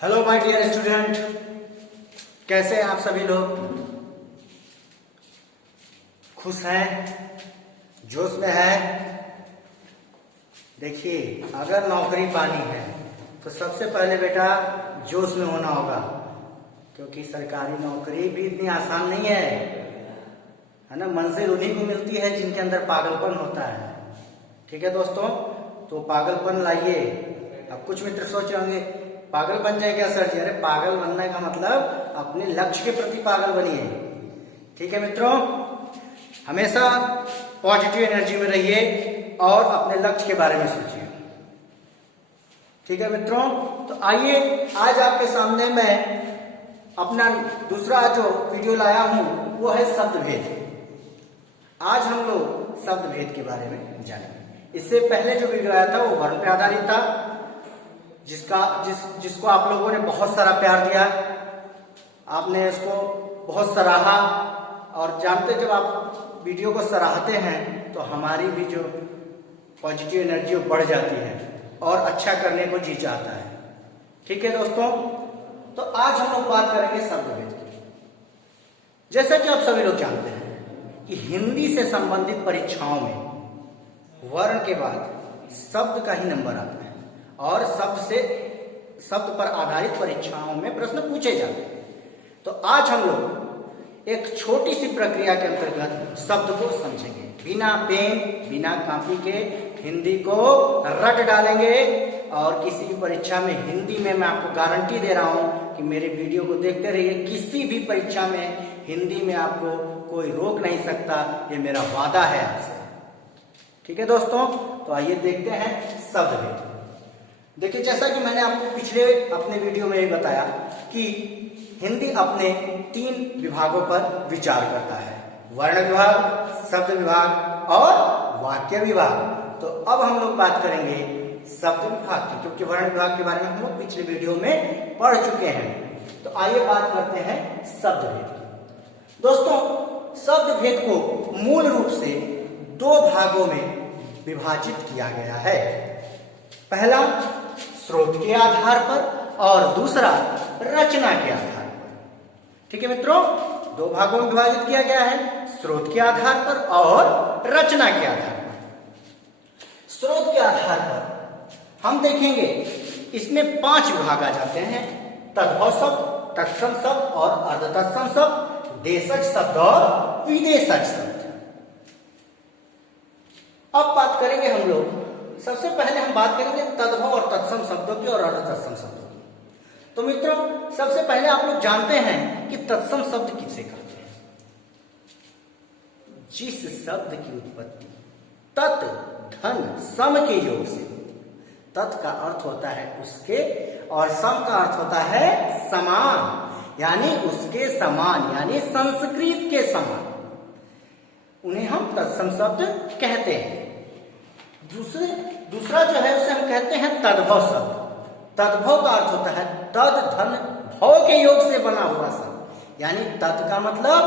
Hello my dear student, कैसे हैं आप सभी लोग? खुश हैं, जोश में हैं? देखिए, अगर नौकरी पानी है तो सबसे पहले बेटा जोश में होना होगा, क्योंकि सरकारी नौकरी भी इतनी आसान नहीं है ना। मंजिल उन्हीं को मिलती है जिनके अंदर पागलपन होता है। ठीक है दोस्तों, तो पागलपन लाइए। अब कुछ मित्र सोच रहे होंगे पागल बन जाए क्या सर जी? अरे पागल बनने का मतलब अपने लक्ष्य के प्रति पागल बनिए। ठीक है मित्रों, हमेशा पॉजिटिव एनर्जी में रहिए और अपने लक्ष्य के बारे में सोचिए। ठीक है मित्रों, तो आइए आज आपके सामने मैं अपना दूसरा जो वीडियो लाया हूं वो है शब्द भेद। आज हम लोग शब्द भेद के बारे में जानेंगे। इससे पहले जो वीडियो आया था वो वर्ण पे आधारित था, जिसको आप लोगों ने बहुत सारा प्यार दिया, आपने इसको बहुत सराहा। और जानते, जब आप वीडियो को सराहते हैं तो हमारी भी जो पॉजिटिव एनर्जी बढ़ जाती है और अच्छा करने को जी चाहता है। ठीक है दोस्तों, तो आज हम लोग बात करेंगे शब्द भेद की। जैसा कि आप सभी लोग जानते हैं कि हिंदी से संबंधित परीक्षाओं में वर्ण के बाद शब्द का ही नंबर आता है और शब्द पर आधारित परीक्षाओं में प्रश्न पूछे जाते हैं। तो आज हम लोग एक छोटी सी प्रक्रिया के अंतर्गत शब्द को समझेंगे। बिना पेन बिना कॉपी के हिंदी को रट डालेंगे। और किसी भी परीक्षा में हिंदी में मैं आपको गारंटी दे रहा हूं कि मेरे वीडियो को देखते रहिए, किसी भी परीक्षा में हिंदी में आपको कोई रोक नहीं सकता, ये मेरा वादा है आपसे। ठीक है दोस्तों, तो आइए देखते हैं शब्द भेद। देखिए, जैसा कि मैंने आपको पिछले अपने वीडियो में ही बताया कि हिंदी अपने 3 विभागों पर विचार करता है: वर्ण विभाग, शब्द विभाग और वाक्य विभाग। तो अब हम लोग बात करेंगे शब्द विभाग की, क्योंकि वर्ण विभाग के बारे में हम लोग पिछले वीडियो में पढ़ चुके हैं। तो आइए बात करते हैं शब्द भेद की। दोस्तों, शब्द भेद को मूल रूप से 2 भागों में विभाजित किया गया है। पहला स्रोत के आधार पर और दूसरा रचना के आधार पर। ठीक है मित्रों, 2 भागों में विभाजित किया गया है, स्रोत के आधार पर और रचना के आधार पर। स्रोत के आधार पर हम देखेंगे इसमें 5 विभाग आ जाते हैं: तद्भव शब्द, तत्सम शब्द और अर्धतत्सम शब्द, देशज शब्द और विदेशज शब्द। अब बात करेंगे हम लोग, सबसे पहले हम बात करेंगे तद्भव और तत्सम शब्दों की और अर्धतत्सम शब्दों की। तो मित्रों, सबसे पहले आप लोग जानते हैं कि तत्सम शब्द किसे कहते हैं? जिस शब्द की उत्पत्ति तत् धन सम के योग से होती है। तत् का अर्थ होता है उसके और सम का अर्थ होता है समान, यानी उसके समान, यानी संस्कृत के समान, उन्हें हम तत्सम शब्द कहते हैं। दूसरा जो है उसे हम कहते हैं तद्भव शब्द। तद्भव का अर्थ होता है तद धन भव के योग से बना हुआ शब्द, यानी तद का मतलब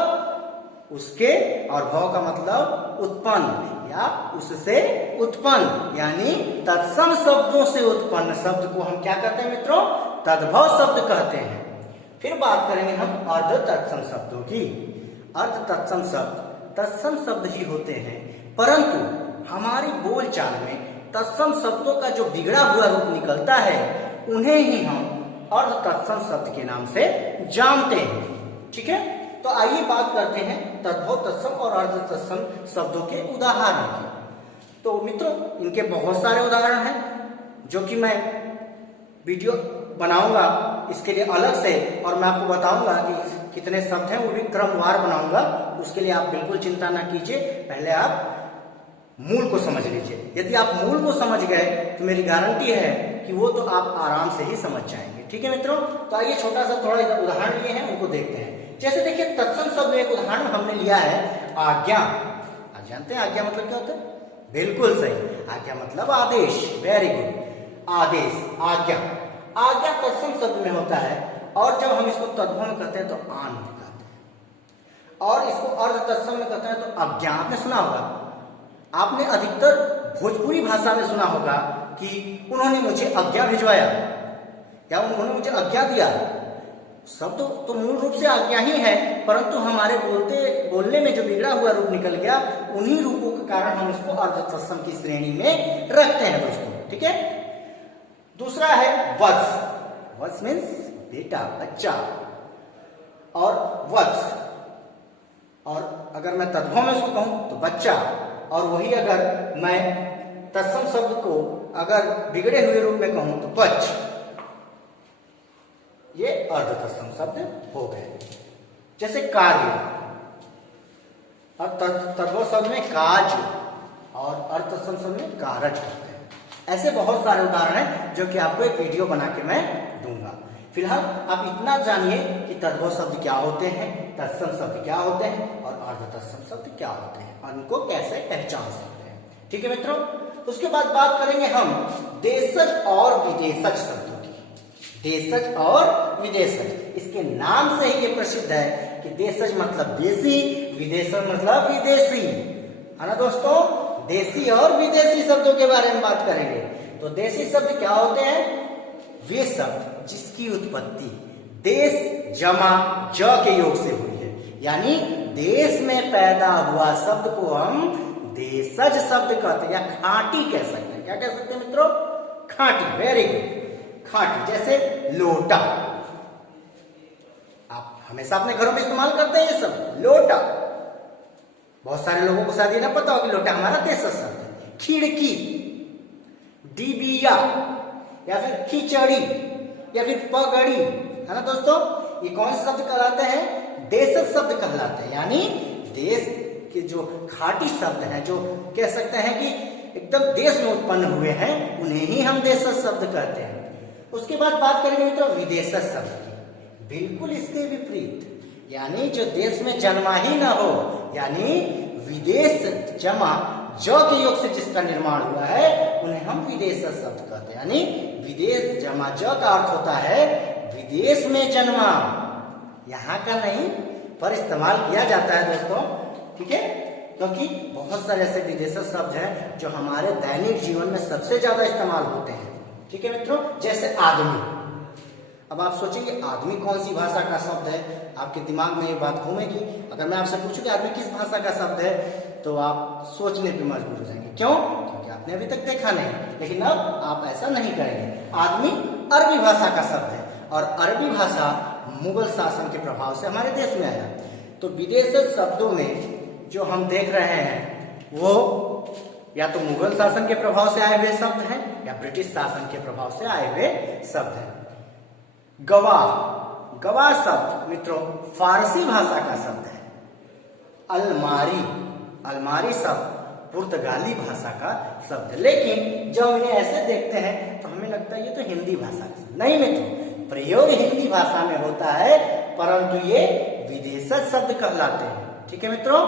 उसके और भव का मतलब उत्पन्न या उससे उत्पन्न, यानी तत्सम शब्दों से उत्पन्न शब्द को हम क्या कहते हैं मित्रों? तद्भव शब्द कहते हैं। फिर बात करेंगे हम अर्ध तत्सम शब्दों की। अर्ध तत्सम शब्द तत्सम शब्द ही होते हैं, परंतु हमारी बोलचाल में तत्सम शब्दों का जो बिगड़ा हुआ रूप निकलता है उन्हें ही हम अर्ध तत्सम शब्द के नाम से जानते हैं। ठीक है, तो आइए बात करते हैं तद्भव, तत्सम और अर्ध तत्सम शब्दों के उदाहरण की। तो मित्रों, इनके बहुत सारे उदाहरण हैं जो कि मैं वीडियो बनाऊंगा इसके लिए अलग से, और मैं आपको बताऊंगा कि कितने शब्द हैं, वो भी क्रमवार बनाऊंगा। उसके लिए आप बिल्कुल चिंता ना कीजिए, पहले आप मूल को समझ लीजिए। यदि आप मूल को समझ गए तो मेरी गारंटी है कि वो तो आप आराम से ही समझ जाएंगे। ठीक है मित्रों, तो आइए छोटा सा थोड़ा उदाहरण लिए हैं, उनको देखते हैं। जैसे देखिए, तत्सम शब्द में एक उदाहरण हमने लिया है आज्ञा। आप जानते हैं आज्ञा मतलब क्या होता है? बिल्कुल सही, आज्ञा मतलब आदेश। वेरी गुड, आदेश, आज्ञा। आज्ञा तत्सम शब्द में होता है, और जब हम इसको तद्भव में कहते हैं तो आन कहते हैं, और इसको अर्ध तत्सम में कहते हैं तो अज्ञा। आपने सुना होगा, आपने अधिकतर भोजपुरी भाषा में सुना होगा कि उन्होंने मुझे आज्ञा भिजवाया, क्या उन्होंने मुझे आज्ञा दिया? शब्द तो मूल रूप से आज्ञा ही है, परंतु हमारे बोलने में जो बिगड़ा हुआ रूप निकल गया, उन्हीं रूपों के कारण हम इसको अर्ध तत्सम की श्रेणी में रखते हैं दोस्तों। ठीक है। दूसरा है वत्स। वत्स मीन्स बेटा, बच्चा, और वत्स, और अगर मैं तद्भव में उसको कहूं तो बच्चा, और वही अगर मैं तत्सम शब्द को अगर बिगड़े हुए रूप में कहूं तो बच्च। ये अर्ध तत्सम शब्द हो गए। जैसे कार्य, और तद्भव शब्द में काज, और अर्ध तत्सम शब्द में कारज होते हैं। ऐसे बहुत सारे उदाहरण हैं जो कि आपको एक वीडियो बना के मैं दूंगा। फिलहाल आप इतना जानिए कि तद्भव शब्द क्या होते हैं, तत्सम शब्द क्या होते हैं, और अर्ध तत्सम शब्द क्या होते हैं, और उनको कैसे पहचान सकते हैं। ठीक है मित्रों। उसके बाद बात करेंगे हम देशज और विदेशज शब्दों की। देशज और विदेशज, इसके नाम से ही ये प्रसिद्ध है कि देशज मतलब देसी, विदेशज मतलब विदेशी, है ना दोस्तों। देसी और विदेशी शब्दों के बारे में बात करेंगे। तो देसी शब्द क्या होते हैं? वे शब्द जिसकी उत्पत्ति देश जमा ज के योग से हुई है, यानी देश में पैदा हुआ शब्द को हम देशज शब्द कहते हैं, या खांटी कह सकते हैं। क्या कह सकते हैं मित्रों? खांटी। वेरी गुड, खांटी। जैसे लोटा, आप हमेशा अपने घरों में इस्तेमाल करते हैं ये सब, लोटा। बहुत सारे लोगों को शायद ये ना पता हो कि लोटा हमारा देशज शब्द है। खिड़की, डिबिया, या फिर खिचड़ी, या फिर पगड़ी, है ना दोस्तों। ये कौन से शब्द कहलाते हैं? देशज शब्द कहलाते हैं, यानी देश के जो खाटी शब्द हैं, जो कह सकते हैं कि एकदम देश में उत्पन्न हुए हैं, उन्हें ही हम देशज शब्द कहते हैं। उसके बाद बात करेंगे मित्रों विदेशज शब्द की। बिल्कुल इसके विपरीत, यानी जो देश में जन्मा ही ना हो, यानी विदेश जमा ज के योग से जिसका निर्माण हुआ है, उन्हें हम विदेशज शब्द कहते हैं। यानी विदेश जमा ज का अर्थ होता है विदेश में जन्मा, यहाँ का नहीं, पर इस्तेमाल किया जाता है दोस्तों। ठीक है। क्योंकि बहुत सारे ऐसे विदेशज शब्द हैं जो हमारे दैनिक जीवन में सबसे ज्यादा इस्तेमाल होते हैं। ठीक है मित्रों। जैसे आदमी। अब आप सोचेंगे आदमी कौन सी भाषा का शब्द है, आपके दिमाग में ये बात घूमेगी। अगर मैं आपसे पूछूं कि आदमी किस भाषा का शब्द है, तो आप सोचने पे मजबूर हो जाएंगे। क्यों? क्योंकि आपने अभी तक देखा नहीं। लेकिन अब आप ऐसा नहीं करेंगे। आदमी अरबी भाषा का शब्द है, और अरबी भाषा मुगल शासन के प्रभाव से हमारे देश में आया। तो विदेशज शब्दों में जो हम देख रहे हैं वो या तो मुगल शासन के प्रभाव से आए हुए शब्द हैं, या ब्रिटिश शासन के प्रभाव से आए हुए शब्द हैं। गवाह, गवाह शब्द मित्रों फारसी भाषा का शब्द है। अलमारी, अलमारी शब्द पुर्तगाली भाषा का शब्द है। लेकिन जब इन्हें ऐसे देखते हैं तो हमें लगता है ये तो हिंदी भाषा का शब्द। नहीं मित्रों, प्रयोग हिंदी भाषा में होता है, परंतु ये विदेशज शब्द कहलाते हैं। ठीक है मित्रों।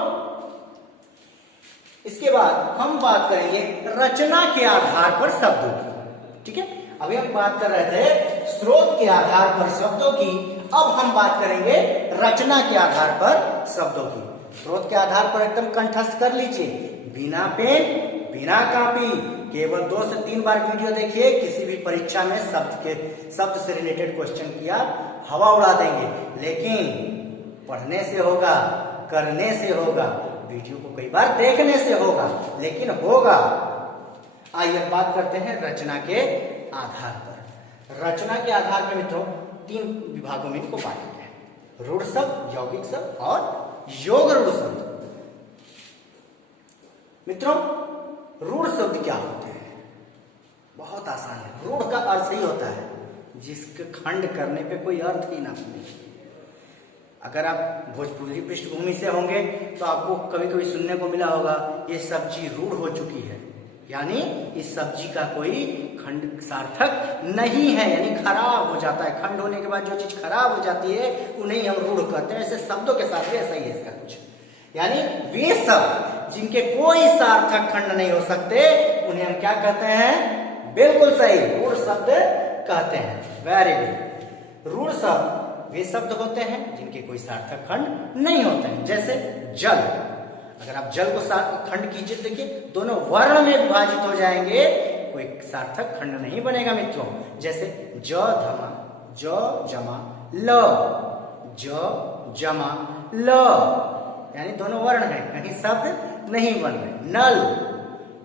इसके बाद हम बात करेंगे रचना के आधार पर शब्दों की। ठीक है। अभी हम बात कर रहे थे स्रोत के आधार पर शब्दों की, अब हम बात करेंगे रचना के आधार पर शब्दों की। स्रोत के आधार पर एकदम कंठस्थ कर लीजिए, बिना पेन बिना कॉपी, केवल 2 से 3 बार वीडियो देखिए। किसी भी परीक्षा में शब्द से रिलेटेड क्वेश्चन किया हवा उड़ा देंगे, लेकिन पढ़ने से होगा, करने से होगा, वीडियो को कई बार देखने से होगा, लेकिन होगा। आइए बात करते हैं रचना के आधार पर। रचना के आधार पर मित्रों 3 विभागों में इनको बांटेंगे हैं, रूढ़ शब्द, यौगिक शब्द और योग रूढ़ शब्द। मित्रों रूढ़ शब्द क्या होते हैं? बहुत आसान है। रूढ़ का अर्थ ही होता है जिसके खंड करने पे कोई अर्थ ही ना हो। अगर आप भोजपुरी पृष्ठभूमि से होंगे तो आपको कभी कभी सुनने को मिला होगा ये सब्जी रूढ़ हो चुकी है, यानी इस सब्जी का कोई खंड सार्थक नहीं है, यानी खराब हो जाता है। खंड होने के बाद जो चीज खराब हो जाती है उन्हें हम रूढ़ कहते हैं। ऐसे शब्दों के साथ भी ऐसा ही है इसका कुछ, यानी वे शब्द जिनके कोई सार्थक खंड नहीं हो सकते उन्हें हम क्या कहते हैं? बिल्कुल सही, रूढ़ शब्द कहते हैं। Very good. रूढ़ शब्द वे शब्द होते हैं जिनके कोई सार्थक खंड नहीं होते हैं। जैसे जल, अगर आप जल को खंड कीजिए, देखिए दोनों वर्ण में विभाजित हो जाएंगे, कोई सार्थक खंड नहीं बनेगा मित्रों। जैसे ज जमा ल, ज जमा ल, यानी दोनों वर्ण हैं, कहीं शब्द नहीं बन रहे। नल,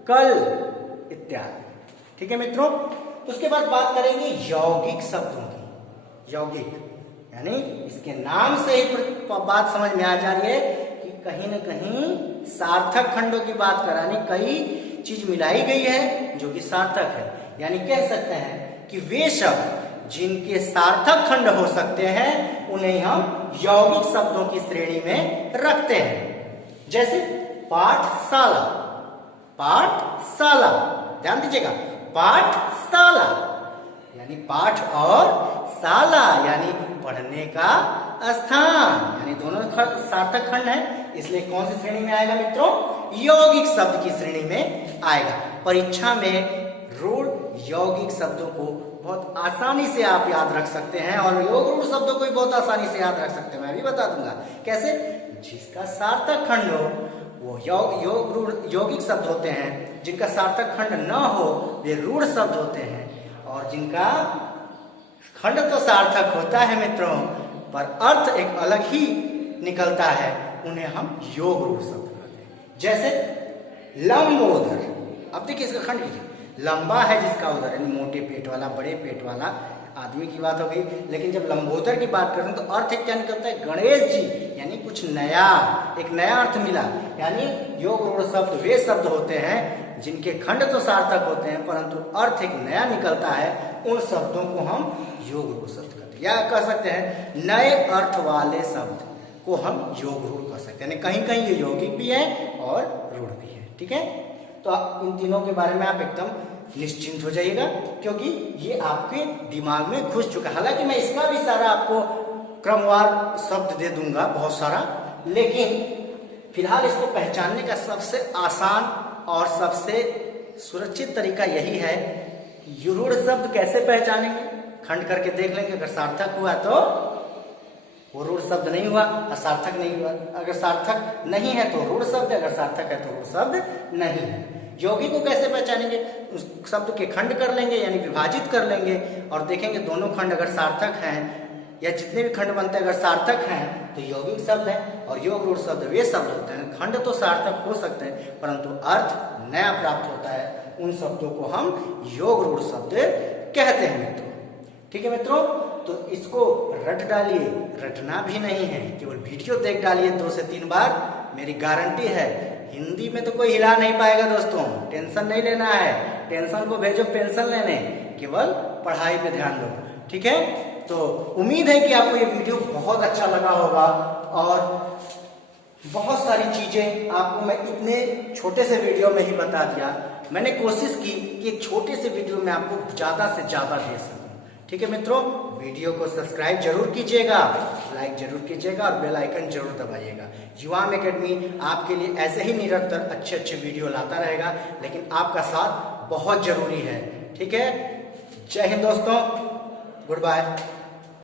कल इत्यादि। ठीक है मित्रों। तो उसके बाद बात करेंगे यौगिक शब्दों की। यौगिक यानी इसके नाम से ही बात समझ में आ जा रही है कि कहीं न कहीं सार्थक खंडों की बात करानी, कई चीज मिलाई गई है जो कि सार्थक है। यानी कह सकते हैं कि वे शब्द जिनके सार्थक खंड हो सकते हैं उन्हें हम यौगिक शब्दों की श्रेणी में रखते हैं। जैसे पाठशाला, पाठशाला, ध्यान दीजिएगा, पाठशाला यानी पाठ और शाला यानी पढ़ने का स्थान, यानी दोनों सार्थक खंड है, इसलिए कौन सी श्रेणी में आएगा मित्रों? यौगिक शब्द की श्रेणी में आएगा। परीक्षा में रूढ़ यौगिक शब्दों को बहुत आसानी से आप याद रख सकते हैं और योग रूढ़ शब्दों को भी बहुत आसानी से याद रख सकते हैं। मैं भी बता दूंगा कैसे। जिसका सार्थक खंड हो वो योग रूढ़ यौगिक शब्द होते हैं, जिनका सार्थक खंड न हो वे रूढ़ शब्द होते हैं, और जिनका खंड तो सार्थक होता है मित्रों पर अर्थ एक अलग ही निकलता है, उन्हें हम योग रूढ़ शब्द कहते हैं। जैसे लंबोदर, अब देखिए इसका खंड कीजिए, लंबा है जिसका उदर यानी मोटे पेट वाला, बड़े पेट वाला आदमी की बात हो गई। लेकिन जब लंबोदर की बात करें तो अर्थ क्या निकलता है? गणेश जी, यानी कुछ नया, एक नया अर्थ मिला। यानी योग रूढ़ शब्द वे शब्द होते हैं जिनके खंड तो सार्थक होते हैं परंतु अर्थ एक नया निकलता है, उन शब्दों को हम योग रूढ़ शब्द कहते हैं। या कह सकते हैं नए अर्थ वाले शब्द को हम योग रूढ़ कह सकते हैं। कहीं कहीं ये यौगिक भी है और रूढ़ भी है। ठीक है, तो इन तीनों के बारे में आप एकदम निश्चिंत हो जाइएगा क्योंकि ये आपके दिमाग में घुस चुका है। हालांकि मैं इसका भी सारा आपको क्रमवार शब्द दे दूंगा बहुत सारा, लेकिन फिलहाल इसको पहचानने का सबसे आसान और सबसे सुरक्षित तरीका यही है कि रूढ़ शब्द कैसे पहचानेंगे। खंड करके देख लेंगे, अगर सार्थक हुआ तो वो रूढ़ शब्द नहीं हुआ, सार्थक नहीं हुआ। अगर सार्थक नहीं है तो रूढ़ शब्द, अगर सार्थक है तो रूढ़ शब्द नहीं है। यौगिक को कैसे पहचानेंगे? उस शब्द के खंड कर लेंगे यानी विभाजित कर लेंगे और देखेंगे दोनों खंड अगर सार्थक हैं या जितने भी खंड बनते हैं अगर सार्थक हैं तो यौगिक शब्द है, और योग रूढ़ शब्द वे शब्द होते हैं खंड तो सार्थक हो सकते हैं परंतु अर्थ नया प्राप्त होता है, उन शब्दों को हम योग रूढ़ शब्द कहते हैं मित्रों। ठीक है मित्रों, तो इसको रट डालिए, रटना भी नहीं है, केवल वीडियो देख डालिए 2 से 3 बार, मेरी गारंटी है हिंदी में तो कोई हिला नहीं पाएगा दोस्तों। टेंशन नहीं लेना है, टेंशन को भेजो पेंशन लेने, केवल पढ़ाई पे ध्यान दो। ठीक है, तो उम्मीद है कि आपको ये वीडियो बहुत अच्छा लगा होगा और बहुत सारी चीजें आपको मैं इतने छोटे से वीडियो में ही बता दिया। मैंने कोशिश की कि एक छोटे से वीडियो में आपको ज्यादा से ज्यादा दे सकूं। ठीक है मित्रों, वीडियो को सब्सक्राइब जरूर कीजिएगा, लाइक जरूर कीजिएगा और बेल आइकन जरूर दबाइएगा। युवाम एकेडमी आपके लिए ऐसे ही निरंतर अच्छे अच्छे वीडियो लाता रहेगा, लेकिन आपका साथ बहुत जरूरी है। ठीक है, जय हिंद दोस्तों, गुड बाय।